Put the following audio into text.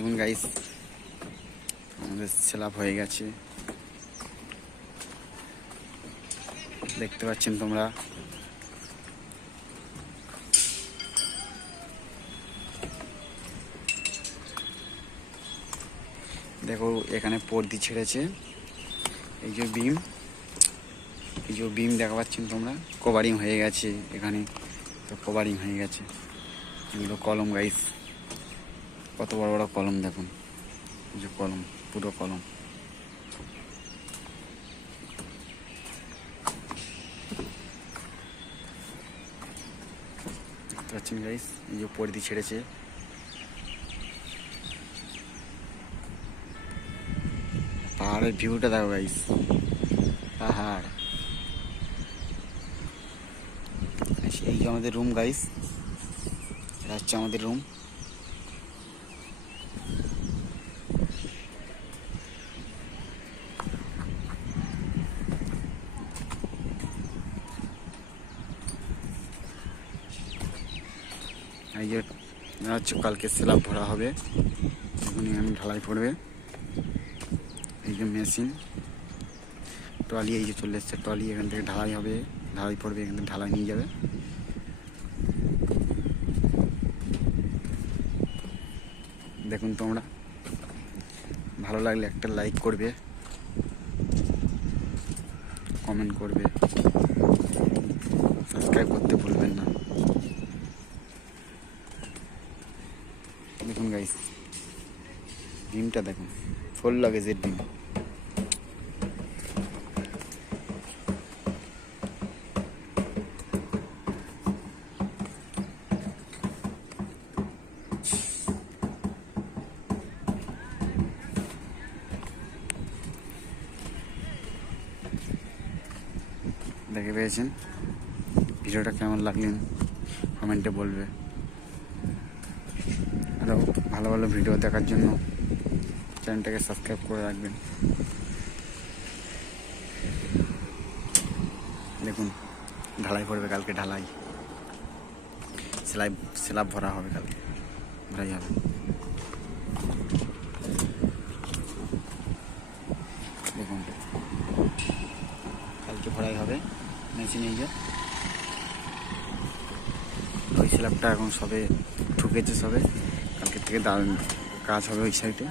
দেখুন গাইস, আমাদের স্ল্যাব হয়ে গেছে, দেখতে পাচ্ছেন তোমরা। দেখো এখানে পর্দি ছেড়েছে, এই যে বিম দেখা পাচ্ছেন তোমরা, কভারিং হয়ে গেছে এখানে, তো কভারিং হয়ে গেছে। এগুলো কলম গাইস, কত বড় বড় কলম দেখুন, এই যে কলম, পুরো কলম। দেখতে পাচ্ছেন গাইস, এই যে পর্দি ছেড়েছে। পাহাড়ের ভিউটা দেখো গাইস, পাহাড়। এই যে আমাদের রুম গাইস, এটা হচ্ছে আমাদের রুম। এই যে হচ্ছে কালকে স্ল্যাব ভরা হবে, এখন এখানে ঢালাই পড়বে। এই যে মেশিন, ট্রলি এই যে চলে এসছে, ট্রলি এখান থেকে ঢালাই হবে, ঢালাই পড়বে, এখান থেকে ঢালাই নিয়ে যাবে। দেখুন তোমরা, ভালো লাগলে একটা লাইক করবে, কমেন্ট করবে, সাবস্ক্রাইব করতে ভুলবেন না। দেখুন গাইস, ডিমটা দেখুন, ফুল লাগেজের ডিম। দেখে পেয়েছেন, ভিডিওটা কেমন লাগলেন কমেন্টে বলবে। আরও ভালো ভালো ভিডিও দেখার জন্য চ্যানেলটাকে সাবস্ক্রাইব করে রাখবেন। দেখুন ঢালাই পড়বে কালকে, ঢালাই স্ল্যাব ভরা হবে, কালকে ভরাই হবে। দেখুন কালকে ভরাই হবে মেশিন। এই যে ওই স্ল্যাবটা এখন সবে ঠুকেছে, সবে কালকে থেকে কাজ হবে ওই সাইডে।